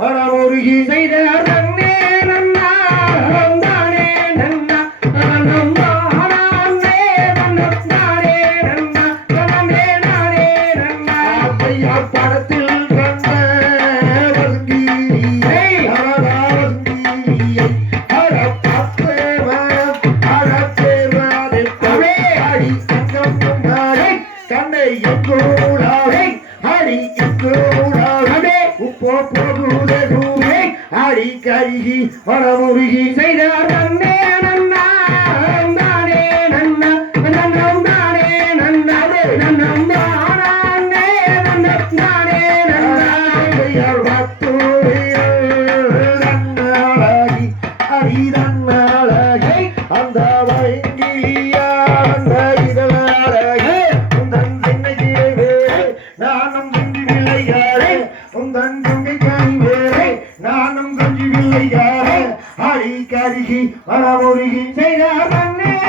வடமுருகி செய்த நன்னே நன்னா தானே நன்னா படத்தில் அடிக்கருகி வடமுருகி செய்தார் நன்னே நன்னா தானே நன்னா நன்னம் தானே நன்னாடே நன்னம் தானே நன்னாடே நன்னாடையார் பத்தூரில் அரிதன்னாளகை அந்த வயங்கிலியா அந்த இதழாளகை உந்தன் தென்னை தேவே நானும் திண்டி விளையாடே உந்தன் துங்கை கனிவேரே நானும் கஞ்சி வில்லையாரே அடி கருகி வடமுருகி செய்தார் நன்னே